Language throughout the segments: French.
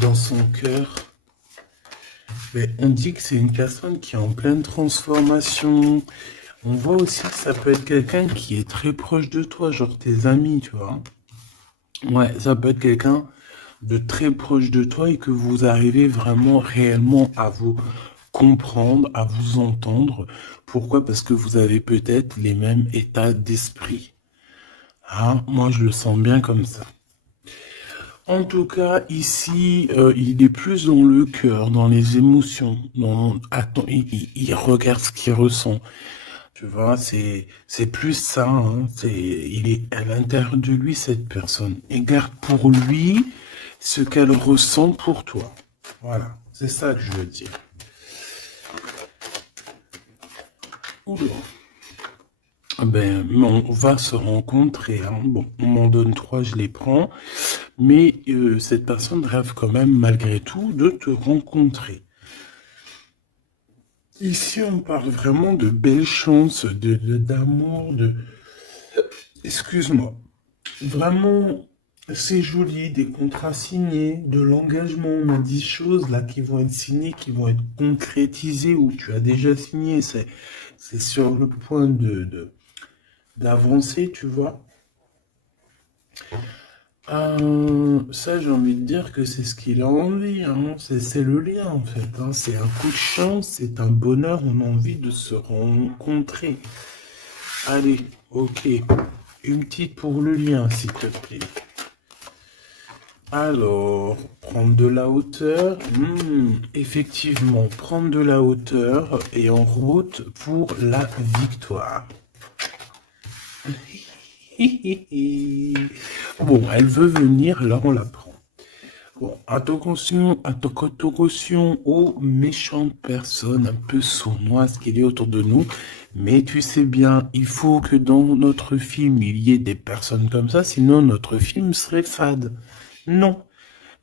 dans son cœur. Mais on dit que c'est une personne qui est en pleine transformation. On voit aussi que ça peut être quelqu'un qui est très proche de toi, genre tes amis, tu vois. Ouais, ça peut être quelqu'un de très proche de toi et que vous arrivez vraiment réellement à vous comprendre, à vous entendre. Pourquoi? Parce que vous avez peut-être les mêmes états d'esprit. Ah, moi je le sens bien comme ça. En tout cas, ici, il est plus dans le cœur, dans les émotions. Attends, il regarde ce qu'il ressent. Tu vois, c'est plus ça. Hein, il est à l'intérieur de lui cette personne. Il garde pour lui ce qu'elle ressent pour toi. Voilà, c'est ça que je veux dire. Oula. Ah ben, on va se rencontrer. Hein. Bon, on m'en donne trois, je les prends. Mais cette personne rêve quand même, malgré tout, de te rencontrer. Ici, on parle vraiment de belles chances, d'amour, de... Excuse-moi. Vraiment, c'est joli, des contrats signés, de l'engagement. On a 10 choses là qui vont être signées, qui vont être concrétisées ou tu as déjà signé. C'est sur le point d'avancer, tu vois. Ça, j'ai envie de dire que c'est ce qu'il a envie, hein. C'est le lien, en fait, hein. C'est un coup de chance, c'est un bonheur, on a envie de se rencontrer. Allez, ok. Une petite pour le lien, s'il te plaît. Alors, prendre de la hauteur. Effectivement, prendre de la hauteur et en route pour la victoire. Bon, elle veut venir, là on la prend. Bon, attention aux méchantes personnes un peu sournoises qu'il y a autour de nous. Mais tu sais bien, il faut que dans notre film, il y ait des personnes comme ça, sinon notre film serait fade. Non.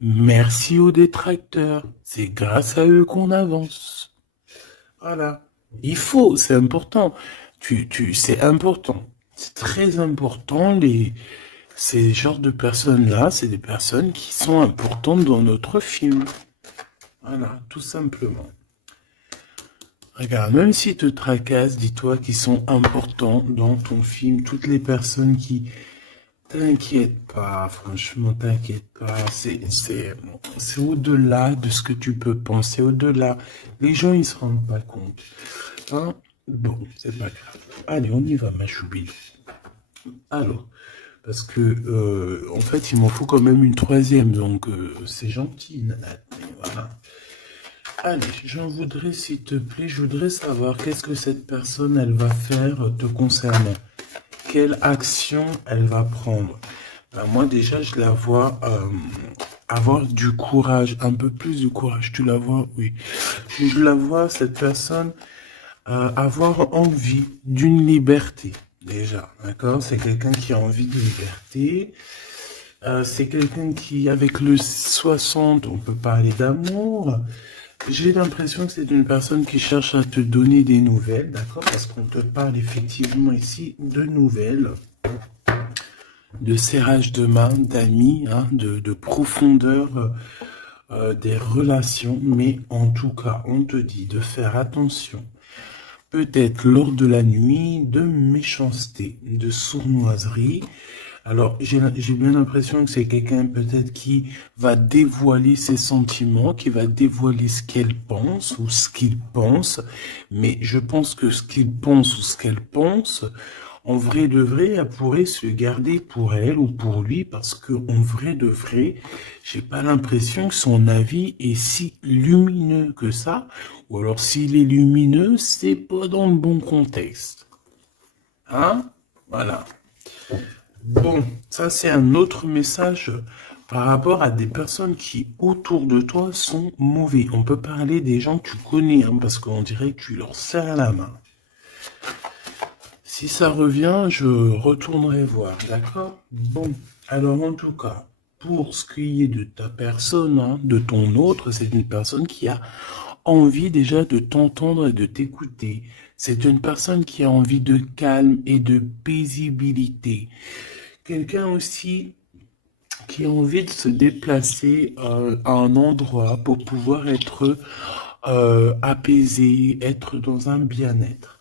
Merci aux détracteurs. C'est grâce à eux qu'on avance. Voilà. Il faut, c'est important. C'est important. C'est très important, ces genres de personnes-là, c'est des personnes qui sont importantes dans notre film. Voilà, tout simplement. Regarde, même s'ils te tracassent, dis-toi qu'ils sont importants dans ton film. Toutes les personnes qui... T'inquiète pas, franchement, t'inquiète pas. C'est au-delà de ce que tu peux penser, au-delà. Les gens, ils se rendent pas compte. Hein? Bon, c'est pas grave. Allez, on y va, ma choubille. Alors, parce que, en fait, il m'en faut quand même une troisième, donc c'est gentil, Nanette. Voilà. Allez, j'en voudrais, s'il te plaît, je voudrais savoir qu'est-ce que cette personne, elle va faire te concernant. Quelle action elle va prendre? Ben, moi, déjà, je la vois avoir du courage, un peu plus de courage. Tu la vois, oui. Je la vois, cette personne, avoir envie d'une liberté, déjà. D'accord? C'est quelqu'un qui a envie de liberté. C'est quelqu'un qui, avec le 60, on peut parler d'amour. J'ai l'impression que c'est une personne qui cherche à te donner des nouvelles, d'accord? Parce qu'on te parle effectivement ici de nouvelles, de serrage de main, d'amis, hein, de profondeur des relations. Mais en tout cas, on te dit de faire attention. Peut-être lors de la nuit, de méchanceté, de sournoiserie. Alors, j'ai bien l'impression que c'est quelqu'un peut-être qui va dévoiler ses sentiments, qui va dévoiler ce qu'elle pense ou ce qu'il pense. Mais je pense que ce qu'il pense ou ce qu'elle pense, en vrai de vrai, elle pourrait se garder pour elle ou pour lui parce que en vrai de vrai, j'ai pas l'impression que son avis est si lumineux que ça. Ou alors s'il est lumineux, c'est pas dans le bon contexte. Hein? Voilà. Bon, ça c'est un autre message par rapport à des personnes qui autour de toi sont mauvais. On peut parler des gens que tu connais, hein, parce qu'on dirait que tu leur serres la main. Si ça revient, je retournerai voir, d'accord? Bon, alors en tout cas, pour ce qui est de ta personne, hein, de ton autre, c'est une personne qui a envie déjà de t'entendre et de t'écouter. C'est une personne qui a envie de calme et de paisibilité. Quelqu'un aussi qui a envie de se déplacer à un endroit pour pouvoir être apaisé, être dans un bien-être.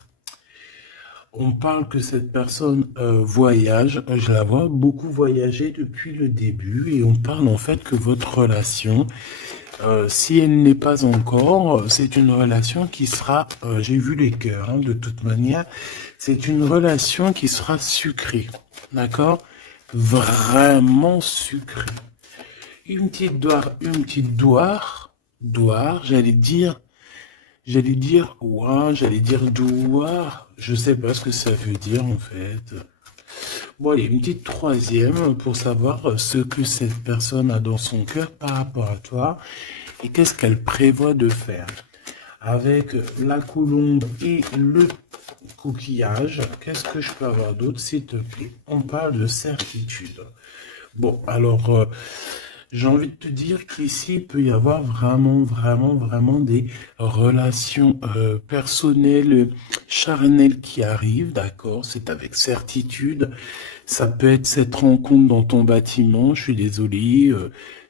On parle que cette personne voyage, je la vois beaucoup voyager depuis le début et on parle en fait que votre relation, si elle n'est pas encore, c'est une relation qui sera, j'ai vu les cœurs, hein, de toute manière, c'est une relation qui sera sucrée, d'accord? Vraiment sucrée. Une petite doire, ouah, j'allais dire douar, je sais pas ce que ça veut dire en fait. Bon, allez, une petite troisième pour savoir ce que cette personne a dans son cœur par rapport à toi et qu'est-ce qu'elle prévoit de faire. Avec la colombe et le coquillage, qu'est-ce que je peux avoir d'autre, s'il te plaît? On parle de certitude. Bon, alors, j'ai envie de te dire qu'ici, il peut y avoir vraiment des relations personnelles, charnelles qui arrivent, d'accord? C'est avec certitude. Ça peut être cette rencontre dans ton bâtiment, je suis désolé.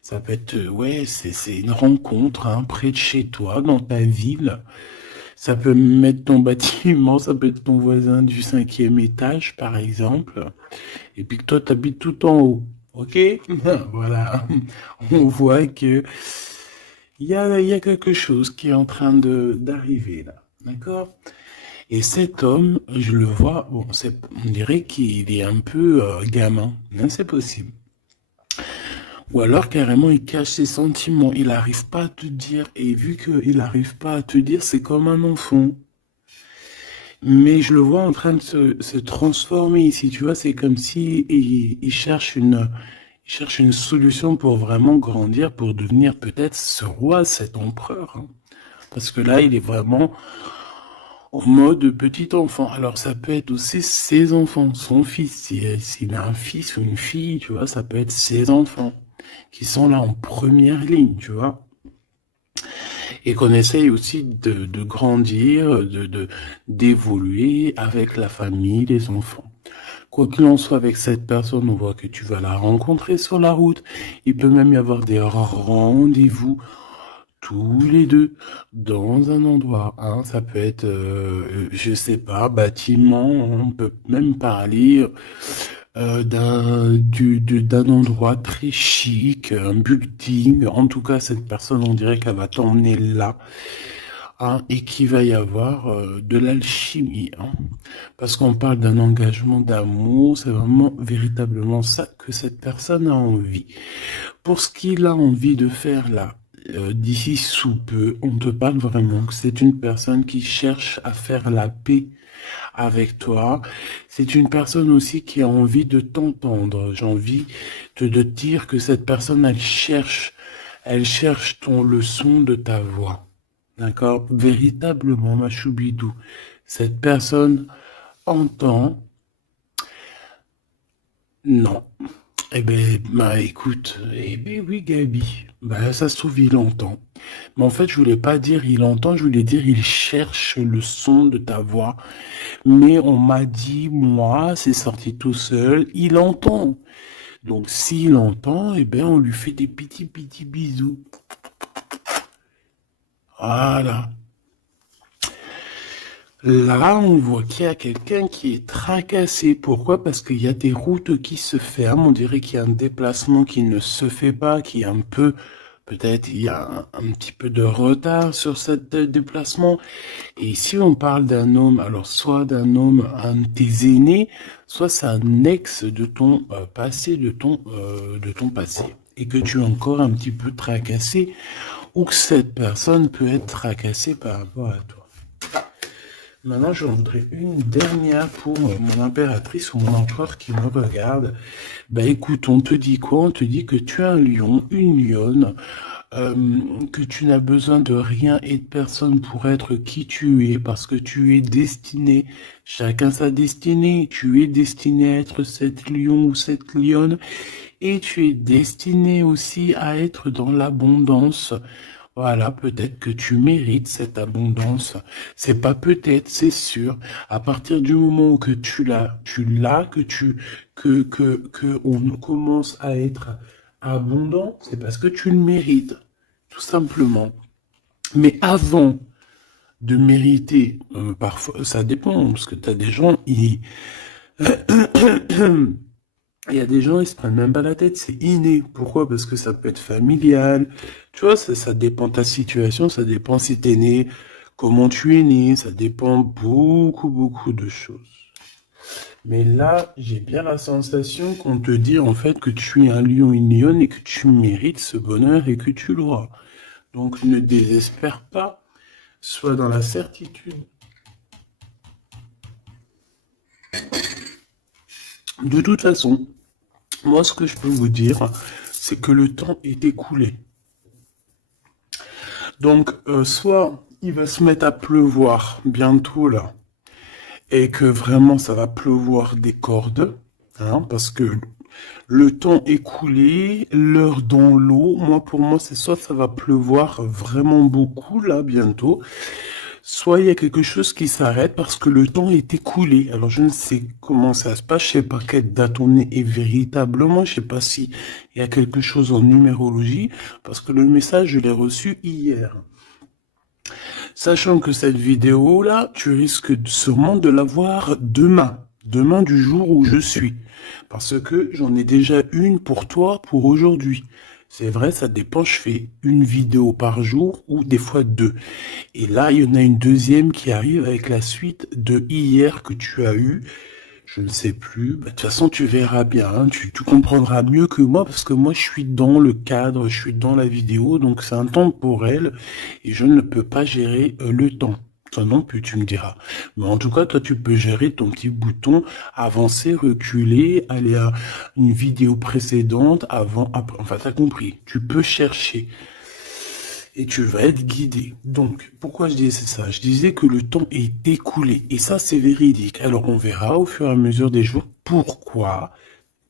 Ça peut être, ouais, c'est une rencontre hein, près de chez toi, dans ta ville. Ça peut mettre ton bâtiment, ça peut être ton voisin du 5e étage, par exemple. Et puis que toi, t'habites tout en haut. Ok? Voilà. On voit que il y a quelque chose qui est en train d'arriver là. D'accord? Et cet homme, je le vois, bon, on dirait qu'il est un peu gamin. Hein, c'est possible. Ou alors carrément il cache ses sentiments, il n'arrive pas à te dire, et vu qu'il n'arrive pas à te dire, c'est comme un enfant. Mais je le vois en train de se transformer ici, tu vois, c'est comme si il cherche une solution pour vraiment grandir, pour devenir peut-être ce roi, cet empereur. Hein. Parce que là, il est vraiment en mode petit enfant. Alors ça peut être aussi ses enfants, son fils, s'il a un fils ou une fille, tu vois, ça peut être ses enfants qui sont là en première ligne, tu vois. Et qu'on essaye aussi de grandir, d'évoluer avec la famille, les enfants. Quoi qu'il en soit avec cette personne, on voit que tu vas la rencontrer sur la route. Il peut même y avoir des rendez-vous tous les deux dans un endroit. Hein. Ça peut être, je sais pas, bâtiment. On peut même parler d'un endroit très chic, un building. En tout cas, cette personne, on dirait qu'elle va t'emmener là. Hein, et qu'il va y avoir de l'alchimie. Hein. Parce qu'on parle d'un engagement d'amour, c'est vraiment véritablement ça que cette personne a envie. Pour ce qu'il a envie de faire là, d'ici sous peu, on te parle vraiment que c'est une personne qui cherche à faire la paix avec toi. C'est une personne aussi qui a envie de t'entendre. J'ai envie de dire que cette personne, elle cherche le son de ta voix. D'accord? Véritablement, ma choubidou. Cette personne entend. Non. Eh ben, bah écoute, eh ben oui, Gabi. Bah ça se trouve, il entend. Mais en fait, je voulais pas dire il entend, je voulais dire il cherche le son de ta voix. Mais on m'a dit, moi, c'est sorti tout seul, il entend. Donc s'il entend, eh ben on lui fait des petits bisous. Voilà. Là, on voit qu'il y a quelqu'un qui est tracassé. Pourquoi? Parce qu'il y a des routes qui se ferment. On dirait qu'il y a un déplacement qui ne se fait pas, qui est un peu, peut-être, il y a un petit peu de retard sur ce déplacement. Et ici, on parle d'un homme, alors soit d'un homme, un de tes aînés, soit c'est un ex de ton passé, de ton passé. Et que tu es encore un petit peu tracassé, ou que cette personne peut être tracassée par rapport à toi. Maintenant, je voudrais une dernière pour mon impératrice ou mon empereur qui me regarde. Bah écoute, on te dit quoi? On te dit que tu es un lion, une lionne, que tu n'as besoin de rien et de personne pour être qui tu es, parce que tu es destiné, chacun sa destinée, tu es destiné à être cette lion ou cette lionne, et tu es destiné aussi à être dans l'abondance. Voilà, peut-être que tu mérites cette abondance. C'est pas peut-être, c'est sûr. À partir du moment où que tu l'as, que on commence à être abondant, c'est parce que tu le mérites, tout simplement. Mais avant de mériter, parfois, ça dépend, parce que tu as des gens, il y a des gens, ils se prennent même pas la tête, c'est inné. Pourquoi? Parce que ça peut être familial. Tu vois, ça dépend de ta situation, ça dépend si t'es né, comment tu es né, ça dépend beaucoup, beaucoup de choses. Mais là, j'ai bien la sensation qu'on te dit en fait que tu es un lion, une lionne et que tu mérites ce bonheur et que tu l'auras. Donc ne désespère pas, sois dans la certitude. De toute façon, moi ce que je peux vous dire, c'est que le temps est écoulé. Donc soit il va se mettre à pleuvoir bientôt là, et que vraiment ça va pleuvoir des cordes, hein, parce que le temps écoulé, l'heure dans l'eau, moi pour moi c'est soit ça va pleuvoir vraiment beaucoup là bientôt, soit il y a quelque chose qui s'arrête parce que le temps est écoulé. Alors je ne sais comment ça se passe, je sais pas quelle date on est et véritablement, je sais pas si il y a quelque chose en numérologie, parce que le message je l'ai reçu hier. Sachant que cette vidéo-là, tu risques sûrement de la voir demain. Demain du jour où je suis. Parce que j'en ai déjà une pour toi pour aujourd'hui. C'est vrai, ça dépend, je fais une vidéo par jour ou des fois deux. Et là, il y en a une deuxième qui arrive avec la suite de hier que tu as eu. Je ne sais plus. Bah, de toute façon, tu verras bien. Hein. Tu comprendras mieux que moi parce que moi, je suis dans le cadre, je suis dans la vidéo. Donc, c'est un temps pour elle et je ne peux pas gérer le temps. Toi non plus, tu me diras. Mais en tout cas, toi, tu peux gérer ton petit bouton, avancer, reculer, aller à une vidéo précédente, avant, après. Enfin, t'as compris. Tu peux chercher et tu vas être guidé. Donc, pourquoi je disais ça? Je disais que le temps est écoulé, et ça, c'est véridique. Alors, on verra au fur et à mesure des jours pourquoi,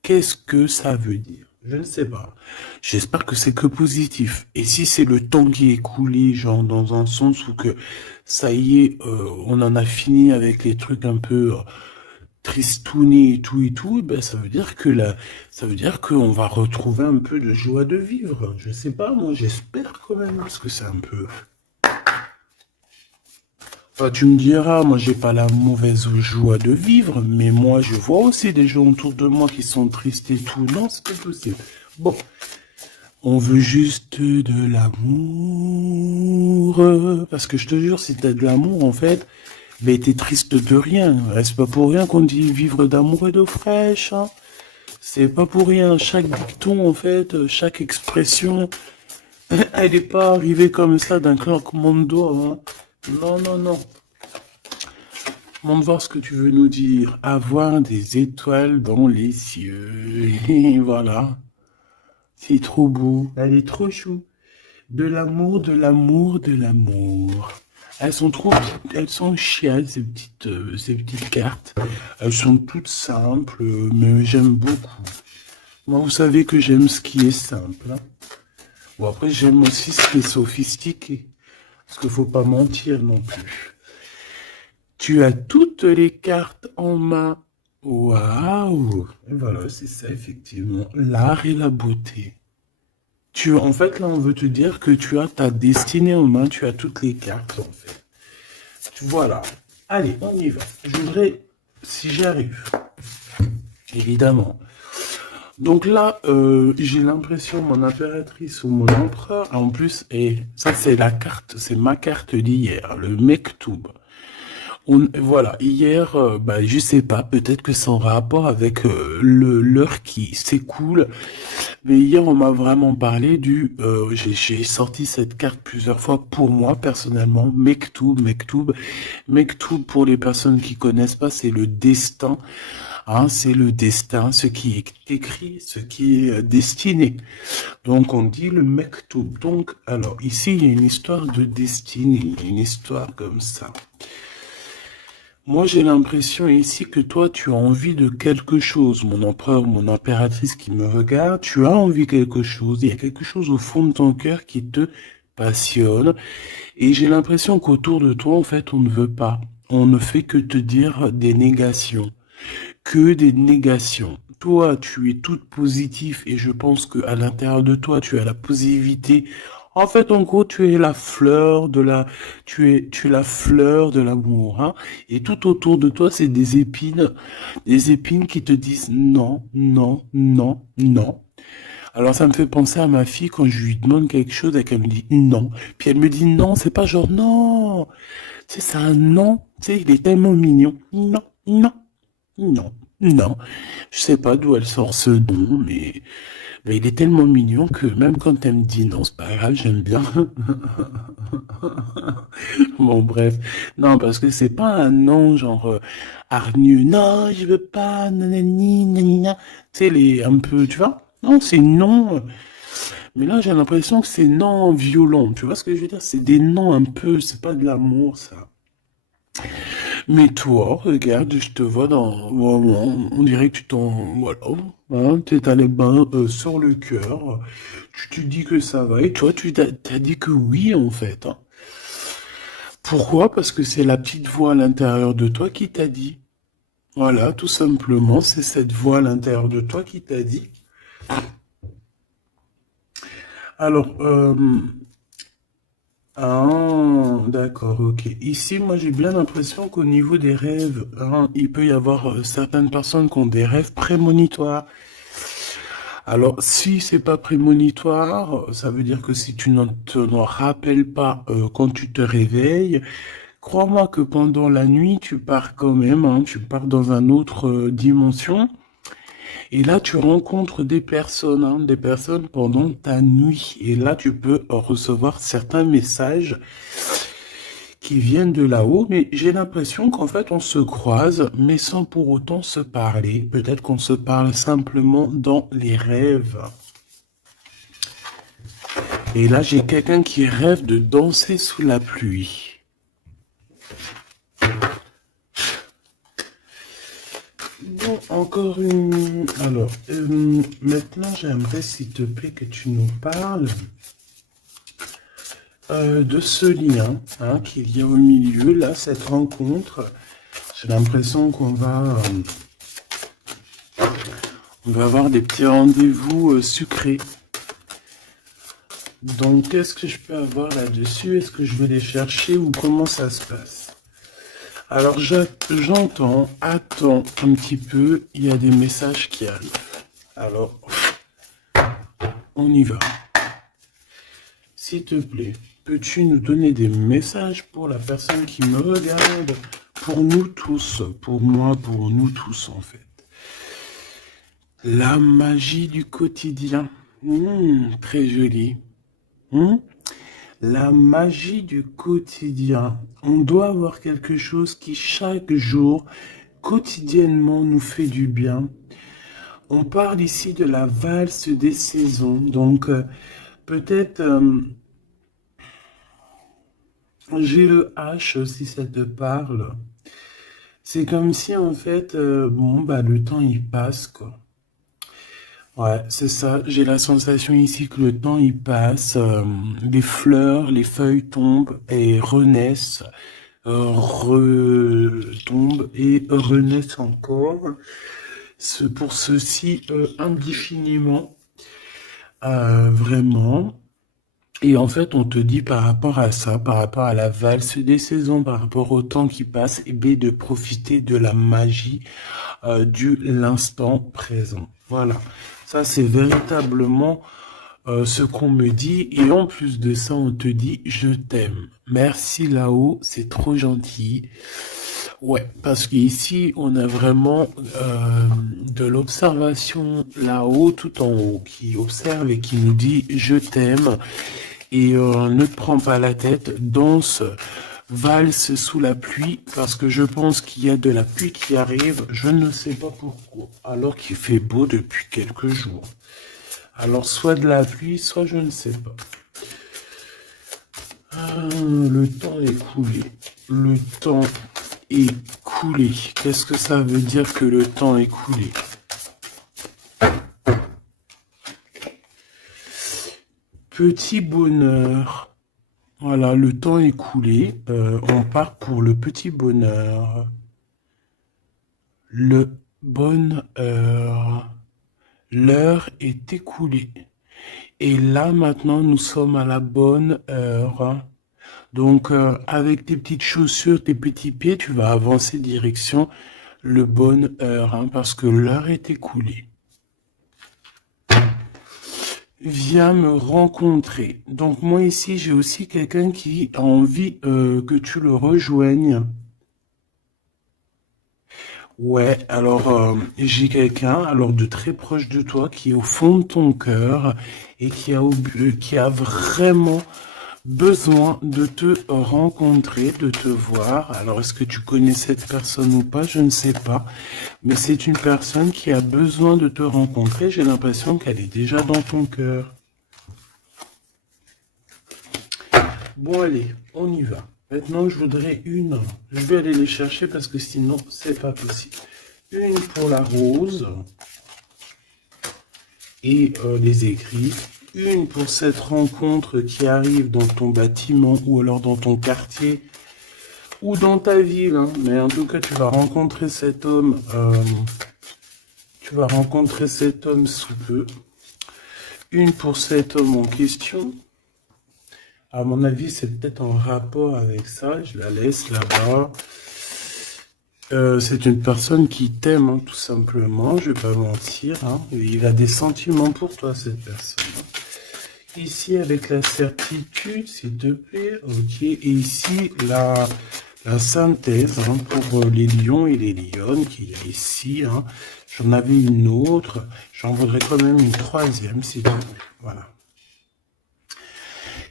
qu'est-ce que ça veut dire. Je ne sais pas. J'espère que c'est que positif. Et si c'est le temps qui est écoulé, genre dans un sens où que ça y est, on en a fini avec les trucs un peu tristouné et tout, ben ça veut dire que là, ça veut dire qu'on va retrouver un peu de joie de vivre. Je sais pas, moi j'espère quand même, parce que c'est un peu. Enfin, tu me diras, moi j'ai pas la mauvaise joie de vivre, mais moi je vois aussi des gens autour de moi qui sont tristes et tout. Non, c'est pas possible. Bon, on veut juste de l'amour. Parce que je te jure, si t'as de l'amour, en fait, mais t'es triste de rien. C'est pas pour rien qu'on dit vivre d'amour et d'eau fraîche. Hein. C'est pas pour rien. Chaque dicton, en fait, chaque expression, elle n'est pas arrivée comme ça d'un claquement de doigts. Hein. Non, non, non. Montre voir ce que tu veux nous dire. Avoir des étoiles dans les cieux. Et voilà. C'est trop beau. Elle est trop chou. De l'amour, de l'amour, de l'amour. Elles sont trop petites, elles sont chiales, ces petites cartes. Elles sont toutes simples, mais j'aime beaucoup. Moi, vous savez que j'aime ce qui est simple. Hein. Bon, après, j'aime aussi ce qui est sophistiqué. Parce qu'il faut pas mentir non plus. Tu as toutes les cartes en main. Waouh! Et voilà, c'est ça, effectivement. L'art et la beauté. En fait, là, on veut te dire que tu as ta destinée en main, tu as toutes les cartes, en fait. Voilà. Allez, on y va. Je voudrais, si j'y arrive, évidemment. Donc là, j'ai l'impression, mon impératrice ou mon empereur, en plus, et ça c'est la carte, c'est ma carte d'hier, le Mektoub. Voilà, hier, je sais pas, peut-être que c'est en rapport avec l'heure qui s'écoule, mais hier on m'a vraiment parlé j'ai sorti cette carte plusieurs fois pour moi personnellement, Mektoub, Mektoub, Mektoub pour les personnes qui connaissent pas, c'est le destin, hein, c'est le destin, ce qui est écrit, ce qui est destiné. Donc on dit le Mektoub. Donc alors ici il y a une histoire de destinée, une histoire comme ça. Moi, j'ai l'impression ici que toi, tu as envie de quelque chose. Mon empereur, mon impératrice qui me regarde, tu as envie de quelque chose. Il y a quelque chose au fond de ton cœur qui te passionne. Et j'ai l'impression qu'autour de toi, en fait, on ne veut pas. On ne fait que te dire des négations. que des négations. Toi, tu es toute positive et je pense que à l'intérieur de toi, tu as la positivité. En fait, en gros, tu es la fleur de la, tu es la fleur de l'amour, hein. Et tout autour de toi, c'est des épines qui te disent non, non, non, non. Alors ça me fait penser à ma fille quand je lui demande quelque chose et qu'elle me dit non. Puis elle me dit non, c'est pas genre non. C'est un non. Tu sais, il est tellement mignon. Non, non, non, non. Je sais pas d'où elle sort ce nom, mais il est tellement mignon que même quand elle me dit non, c'est pas grave, j'aime bien. Bon, bref. Non, parce que c'est pas un non genre hargneux. Non, je veux pas, nanani, nanana. Tu sais, les un peu, tu vois? Non, c'est non. Mais là, j'ai l'impression que c'est non violent. Tu vois ce que je veux dire? C'est des noms un peu, c'est pas de l'amour, ça. Mais toi, regarde, je te vois dans, on dirait que tu t'en, voilà, hein, t'es allé ben sur le cœur. Tu te dis que ça va et toi, t'as dit que oui, en fait, hein. Pourquoi? Parce que c'est la petite voix à l'intérieur de toi qui t'a dit. Voilà, tout simplement, c'est cette voix à l'intérieur de toi qui t'a dit. Alors, ah, d'accord, ok. Ici, moi, j'ai bien l'impression qu'au niveau des rêves, hein, il peut y avoir certaines personnes qui ont des rêves prémonitoires. Alors, si c'est pas prémonitoire, ça veut dire que si tu ne te n'en rappelles pas quand tu te réveilles, crois-moi que pendant la nuit, tu pars quand même, hein, tu pars dans une autre dimension. Et là, tu rencontres des personnes, hein, des personnes pendant ta nuit. Et là, tu peux recevoir certains messages qui viennent de là-haut, mais j'ai l'impression qu'en fait on se croise, mais sans pour autant se parler. Peut-être qu'on se parle simplement dans les rêves. Et là, j'ai quelqu'un qui rêve de danser sous la pluie. Bon, encore une... Alors, maintenant, j'aimerais, s'il te plaît, que tu nous parles de ce lien hein, qu'il y a au milieu, là, cette rencontre. J'ai l'impression on va avoir des petits rendez-vous sucrés. Donc, qu'est-ce que je peux avoir là-dessus? Est-ce que je vais les chercher ou comment ça se passe? Alors, j'entends, attends un petit peu, il y a des messages qui arrivent. Alors, on y va. S'il te plaît, peux-tu nous donner des messages pour la personne qui me regarde? Pour nous tous, pour moi, pour nous tous en fait. La magie du quotidien. Très joli. La magie du quotidien. On doit avoir quelque chose qui chaque jour, quotidiennement, nous fait du bien. On parle ici de la valse des saisons. Donc, peut-être, j'ai le H si ça te parle. C'est comme si, en fait, bon, bah, le temps, il passe, quoi. Ouais, c'est ça. J'ai la sensation ici que le temps il passe, les fleurs, les feuilles tombent et renaissent, retombent et renaissent encore. Pour ceci indéfiniment, vraiment. Et en fait, on te dit par rapport à ça, par rapport à la valse des saisons, par rapport au temps qui passe, et bien de profiter de la magie du l'instant présent. Voilà. Ça, c'est véritablement ce qu'on me dit. Et en plus de ça, on te dit, je t'aime. Merci là-haut, c'est trop gentil. Ouais, parce qu'ici, on a vraiment de l'observation là-haut, tout en haut, qui observe et qui nous dit, je t'aime. Et ne te prends pas la tête, danse, valse sous la pluie, parce que je pense qu'il y a de la pluie qui arrive, je ne sais pas pourquoi, alors qu'il fait beau depuis quelques jours. Alors soit de la pluie, soit je ne sais pas. Le temps est coulé. Le temps est coulé. Qu'est-ce que ça veut dire que le temps est coulé? Petit bonheur. Voilà, le temps est coulé. On part pour le petit bonheur. Le bonne heure. L'heure est écoulée. Et là, maintenant, nous sommes à la bonne heure. Donc, avec tes petites chaussures, tes petits pieds, tu vas avancer direction le bonne heure, hein, parce que l'heure est écoulée. Viens me rencontrer. Donc, moi, ici, j'ai aussi quelqu'un qui a envie que tu le rejoignes. Ouais, alors j'ai quelqu'un alors de très proche de toi qui est au fond de ton cœur et qui a vraiment besoin de te rencontrer, de te voir. Alors est-ce que tu connais cette personne ou pas? Je ne sais pas, mais c'est une personne qui a besoin de te rencontrer. J'ai l'impression qu'elle est déjà dans ton cœur. Bon allez, on y va. Maintenant, je voudrais une. Je vais aller les chercher parce que sinon, c'est pas possible. Une pour la rose et les écrits. Une pour cette rencontre qui arrive dans ton bâtiment ou alors dans ton quartier ou dans ta ville. Hein. Mais en tout cas, tu vas rencontrer cet homme. Tu vas rencontrer cet homme sous peu. Une pour cet homme en question. À mon avis, c'est peut-être en rapport avec ça. Je la laisse là-bas. C'est une personne qui t'aime, hein, tout simplement. Je vais pas mentir. Hein. Il a des sentiments pour toi, cette personne. Ici, avec la certitude, s'il te plaît. Ok. Et ici, la synthèse hein, pour les lions et les lionnes qu'il y a ici. Hein. J'en avais une autre. J'en voudrais quand même une troisième, s'il te plaît. Voilà.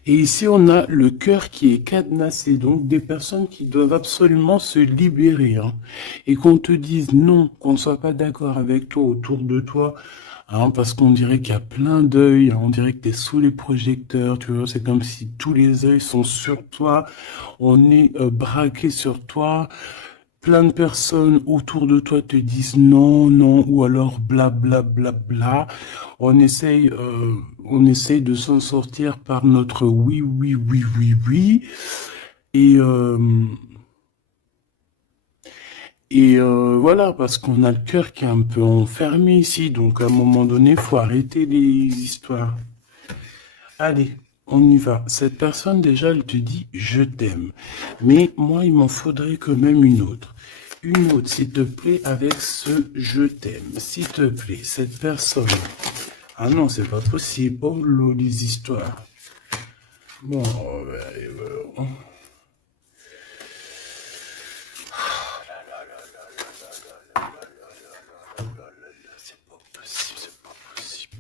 Et ici, on a le cœur qui est cadenassé, donc des personnes qui doivent absolument se libérer. Hein, et qu'on te dise non, qu'on ne soit pas d'accord avec toi, autour de toi, hein, parce qu'on dirait qu'il y a plein d'œils, hein, on dirait que tu es sous les projecteurs, tu vois, c'est comme si tous les œils sont sur toi, on est braqué sur toi, plein de personnes autour de toi te disent non, non, ou alors bla bla bla bla. On essaye de s'en sortir par notre oui, oui, oui, oui, oui. Et, euh, voilà, parce qu'on a le cœur qui est un peu enfermé ici. Donc à un moment donné, il faut arrêter les histoires. Allez, on y va. Cette personne, déjà, elle te dit je t'aime. Mais moi, il m'en faudrait quand même une autre. Une autre, s'il te plaît, avec ce je t'aime. S'il te plaît, cette personne. Ah non, c'est pas possible. Oh, là, les histoires. Bon, c'est pas possible, c'est pas possible.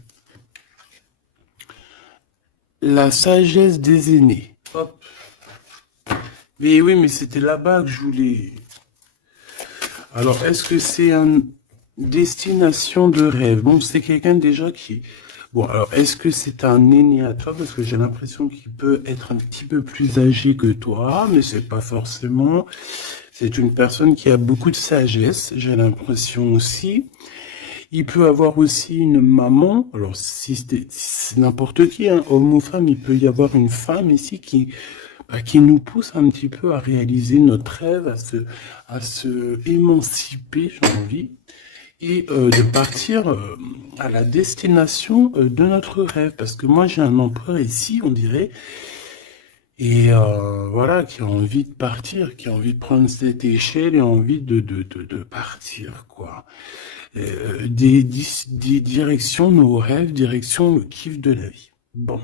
La sagesse des aînés. Hop. Mais oui, mais c'était là-bas que je voulais. Alors, est-ce que c'est une destination de rêve? Bon, c'est quelqu'un déjà qui... Bon, alors, est-ce que c'est un aîné à toi? Parce que j'ai l'impression qu'il peut être un petit peu plus âgé que toi, mais c'est pas forcément. C'est une personne qui a beaucoup de sagesse, j'ai l'impression aussi. Il peut avoir aussi une maman. Alors, si c'est n'importe qui, hein, homme ou femme, il peut y avoir une femme ici qui nous pousse un petit peu à réaliser notre rêve, à se émanciper, j'ai envie, et de partir à la destination de notre rêve. Parce que moi, j'ai un empereur ici, on dirait, et voilà, qui a envie de partir, qui a envie de prendre cette échelle et envie de partir, quoi. Des directions, nos rêves, direction le kiff de la vie. Bon,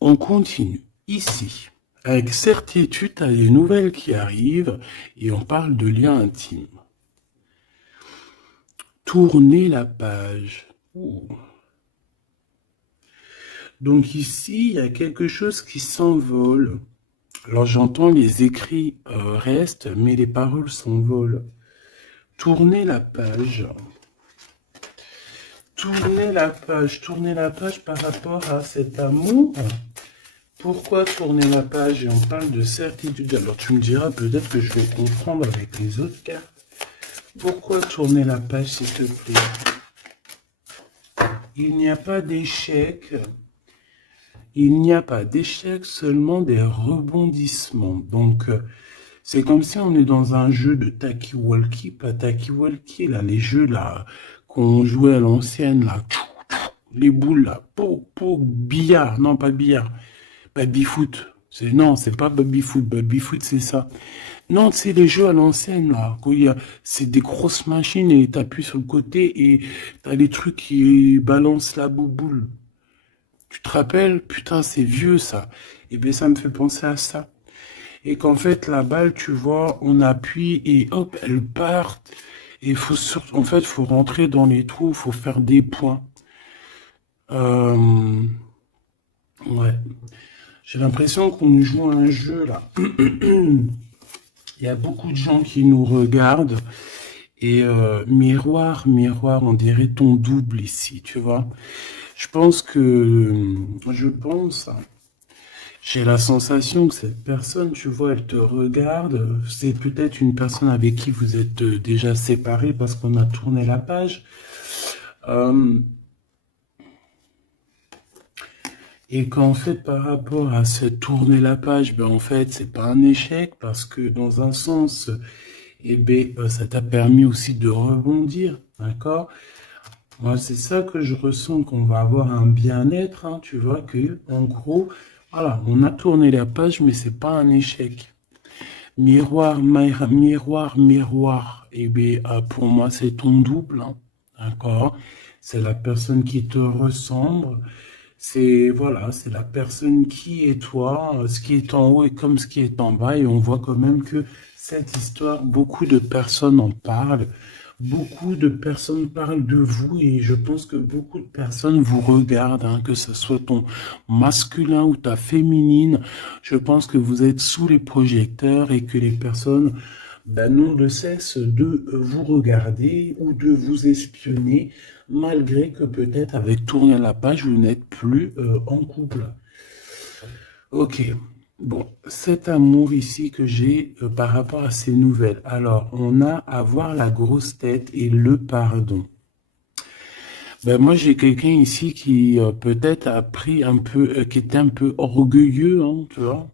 on continue. Ici, avec certitude, tu as des nouvelles qui arrivent et on parle de liens intimes. Tourner la page. Ouh. Donc ici, il y a quelque chose qui s'envole. Alors j'entends les écrits restent, mais les paroles s'envolent. Tourner la page. Tourner la page par rapport à cet amour. Pourquoi tourner la page? Et on parle de certitude. Alors tu me diras peut-être que je vais comprendre avec les autres cartes. Pourquoi tourner la page, s'il te plaît? Il n'y a pas d'échec. Il n'y a pas d'échec, seulement des rebondissements. Donc, C'est comme si on est dans un jeu de Taki-Walkie, pas Taki-Walkie, là, les jeux là qu'on jouait à l'ancienne, là, les boules là, billard, non pas billard, baby-foot. Non, c'est pas baby-foot, baby-foot c'est ça. Non, c'est les jeux à l'ancienne là, c'est des grosses machines et t'appuies sur le côté et t'as les trucs qui balancent la bouboule. Tu te rappelles? Putain, c'est vieux ça. Et bien ça me fait penser à ça. Et qu'en fait, la balle, tu vois, on appuie et hop, elle part. Et en fait, faut rentrer dans les trous, faut faire des points. Euh, ouais. J'ai l'impression qu'on joue à un jeu là. Il y a beaucoup de gens qui nous regardent. Et miroir, miroir, on dirait ton double ici, tu vois. Je pense, j'ai la sensation que cette personne, tu vois, elle te regarde. C'est peut-être une personne avec qui vous êtes déjà séparés parce qu'on a tourné la page. Euh, et qu'en fait, par rapport à se tourner la page, ben en fait, c'est pas un échec parce que dans un sens, eh ben, ça t'a permis aussi de rebondir, d'accord? Moi, c'est ça que je ressens qu'on va avoir un bien-être, hein, tu vois, que, en gros, voilà, on a tourné la page, mais c'est pas un échec. Miroir, miroir, miroir. Eh bien, pour moi, c'est ton double, hein, d'accord? C'est la personne qui te ressemble. C'est, voilà, c'est la personne qui est toi. Ce qui est en haut est comme ce qui est en bas. Et on voit quand même que cette histoire, beaucoup de personnes en parlent. Beaucoup de personnes parlent de vous et je pense que beaucoup de personnes vous regardent, hein, que ce soit ton masculin ou ta féminine. Je pense que vous êtes sous les projecteurs et que les personnes n'ont de cesse de vous regarder ou de vous espionner, malgré que peut-être avec tourner la page, vous n'êtes plus en couple. Ok. Bon, cet amour ici que j'ai par rapport à ces nouvelles. Alors, on a avoir la grosse tête et le pardon. Ben moi, j'ai quelqu'un ici qui peut-être a pris un peu, qui était un peu orgueilleux, hein, tu vois.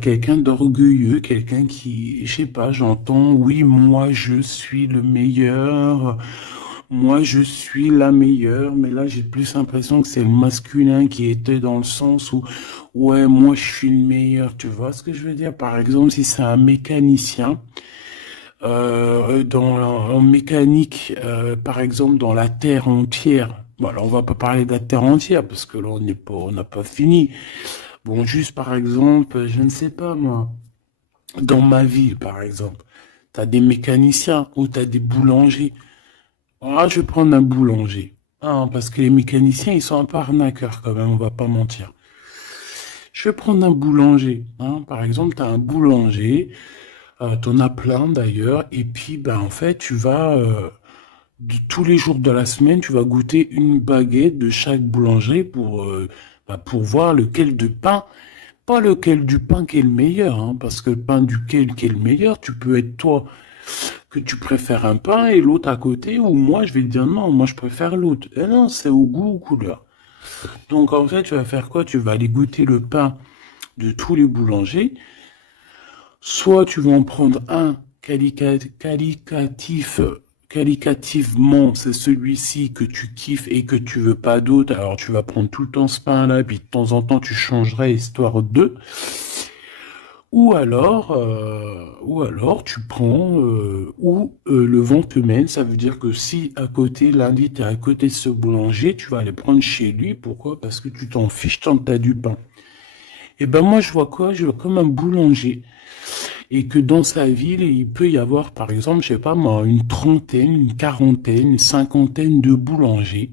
Quelqu'un d'orgueilleux, quelqu'un qui, je sais pas, j'entends, oui, moi je suis le meilleur, moi je suis la meilleure, mais là j'ai plus l'impression que c'est le masculin qui était dans le sens où, ouais, moi je suis le meilleur, tu vois ce que je veux dire? Par exemple, si c'est un mécanicien, en mécanique, par exemple, dans la Terre entière, bon, alors on va pas parler de la Terre entière, parce que là on n'a pas fini. Bon, juste par exemple, je ne sais pas moi, dans ma ville par exemple, tu as des mécaniciens ou tu as des boulangers. Ah, je vais prendre un boulanger. Ah, parce que les mécaniciens, ils sont un peu arnaqueurs quand même, on va pas mentir. Je vais prendre un boulanger. Hein. Par exemple, tu as un boulanger, tu en as plein d'ailleurs, et puis ben, en fait, tu vas, tous les jours de la semaine, tu vas goûter une baguette de chaque boulangerie pour voir lequel de pain. Pas lequel du pain qui est le meilleur, hein, parce que le pain duquel qui est le meilleur, tu peux être toi que tu préfères un pain et l'autre à côté, ou moi je vais te dire non, moi je préfère l'autre. Et non, c'est au goût, aux couleurs. Donc en fait, tu vas faire quoi? Tu vas aller goûter le pain de tous les boulangers. Soit tu vas en prendre un qualitativement, c'est celui-ci que tu kiffes et que tu veux pas d'autre. Alors tu vas prendre tout le temps ce pain-là, puis de temps en temps tu changerais histoire de. Ou alors tu prends le vent te mène, ça veut dire que si à côté, lundi, tu es à côté de ce boulanger, tu vas aller prendre chez lui. Pourquoi? Parce que tu t'en fiches tant que tu as du pain. Et ben moi je vois quoi? Je vois comme un boulanger. Et que dans sa ville, il peut y avoir, par exemple, je sais pas moi, une trentaine, une quarantaine, une cinquantaine de boulangers.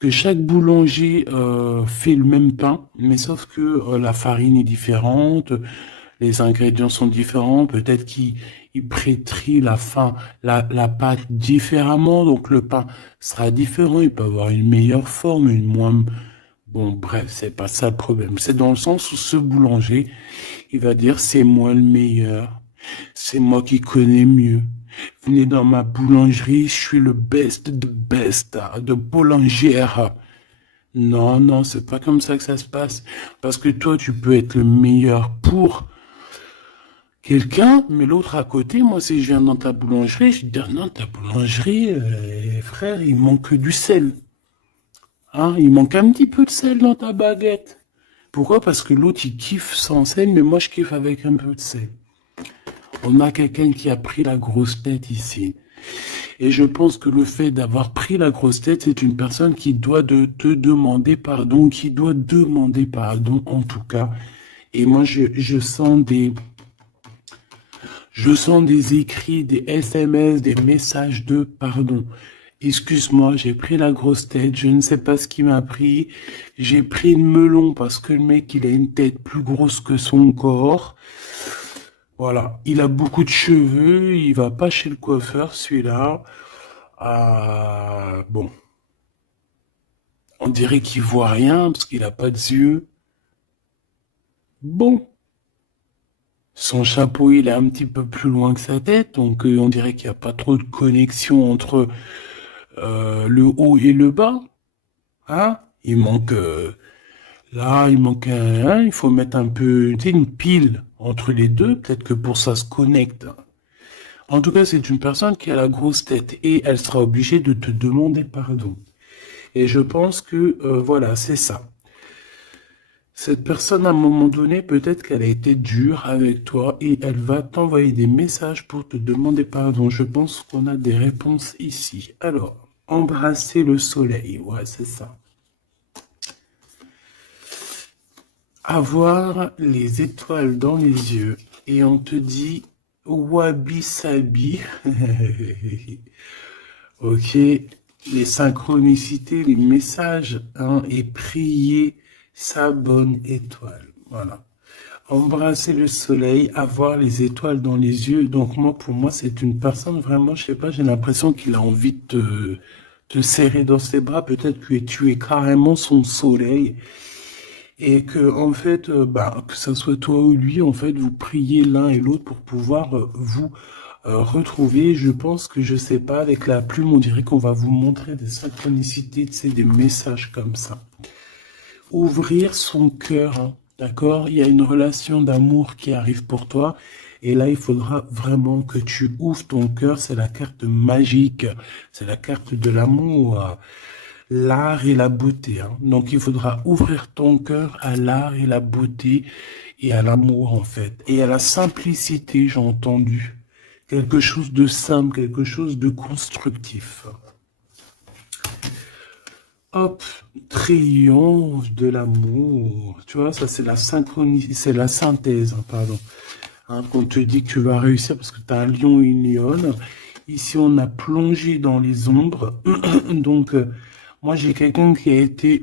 Que chaque boulanger fait le même pain, mais sauf que la farine est différente, les ingrédients sont différents, peut-être qu'il pétrit la pâte différemment, donc le pain sera différent, il peut avoir une meilleure forme, une moins... Bon, bref, c'est pas ça le problème. C'est dans le sens où ce boulanger, il va dire c'est moi le meilleur, c'est moi qui connais mieux. Venez dans ma boulangerie, je suis le best de best, de boulangère. Non, non, c'est pas comme ça que ça se passe. Parce que toi, tu peux être le meilleur pour quelqu'un, mais l'autre à côté, moi, si je viens dans ta boulangerie, je te dis, non, ta boulangerie, frère, il manque du sel. Hein, il manque un petit peu de sel dans ta baguette. Pourquoi? Parce que l'autre, il kiffe sans sel, mais moi, je kiffe avec un peu de sel. On a quelqu'un qui a pris la grosse tête ici. Et je pense que le fait d'avoir pris la grosse tête, c'est une personne qui doit te demander pardon, qui doit demander pardon en tout cas. Et moi, je sens des écrits, des SMS, des messages de pardon. Excuse-moi, j'ai pris la grosse tête, je ne sais pas ce qui m'a pris. J'ai pris le melon parce que le mec, il a une tête plus grosse que son corps. Voilà, il a beaucoup de cheveux, il va pas chez le coiffeur, celui-là. Bon, on dirait qu'il voit rien parce qu'il a pas de yeux. Bon, son chapeau, il est un petit peu plus loin que sa tête, donc on dirait qu'il n'y a pas trop de connexion entre le haut et le bas. Hein? Il manque là, il manque un, il faut mettre un peu, tu sais, une pile entre les deux, peut-être que pour ça se connecte. En tout cas, c'est une personne qui a la grosse tête et elle sera obligée de te demander pardon. Et je pense que, voilà, c'est ça. Cette personne, à un moment donné, peut-être qu'elle a été dure avec toi et elle va t'envoyer des messages pour te demander pardon. Je pense qu'on a des réponses ici. Alors, embrasser le soleil, ouais, c'est ça. Avoir les étoiles dans les yeux et on te dit wabi sabi. Ok, les synchronicités, les messages, hein, et prier sa bonne étoile. Voilà. Embrasser le soleil, avoir les étoiles dans les yeux. Donc moi, pour moi, c'est une personne vraiment, je sais pas, j'ai l'impression qu'il a envie de te serrer dans ses bras. Peut-être que tu es carrément son soleil. Et que, en fait, bah, que ce soit toi ou lui, en fait, vous priez l'un et l'autre pour pouvoir vous retrouver. Je pense que, je sais pas, avec la plume, on dirait qu'on va vous montrer des synchronicités, tu sais, des messages comme ça. Ouvrir son cœur, hein, d'accord? Il y a une relation d'amour qui arrive pour toi. Et là, il faudra vraiment que tu ouvres ton cœur. C'est la carte magique. C'est la carte de l'amour, l'art et la beauté. Hein. Donc, il faudra ouvrir ton cœur à l'art et la beauté et à l'amour, en fait. Et à la simplicité, j'ai entendu. Quelque chose de simple, quelque chose de constructif. Hop, triomphe de l'amour. Tu vois, ça c'est la synchronie, c'est la synthèse, hein, pardon. Hein, qu'on te dit que tu vas réussir parce que tu as un lion et une lionne. Ici, on a plongé dans les ombres. Donc, moi, j'ai quelqu'un qui a été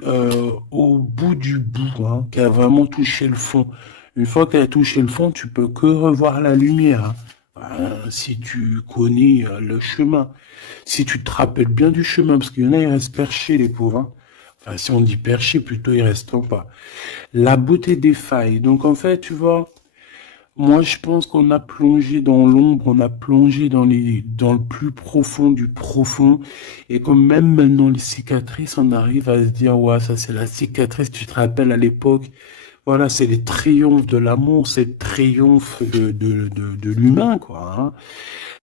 au bout du bout, hein, qui a vraiment touché le fond. Une fois qu'elle a touché le fond, tu peux que revoir la lumière. Hein. Si tu connais le chemin, si tu te rappelles bien du chemin, parce qu'il y en a, ils restent perchés, les pauvres. Hein. Enfin, si on dit perchés, plutôt, ils restent pas. La beauté des failles. Donc, en fait, tu vois, moi, je pense qu'on a plongé dans l'ombre, on a plongé dans le plus profond du profond. Et comme même maintenant, les cicatrices, on arrive à se dire, ouais, ça, c'est la cicatrice, tu te rappelles à l'époque. Voilà, c'est les triomphes de l'amour, c'est le triomphe de l'humain, quoi. Hein.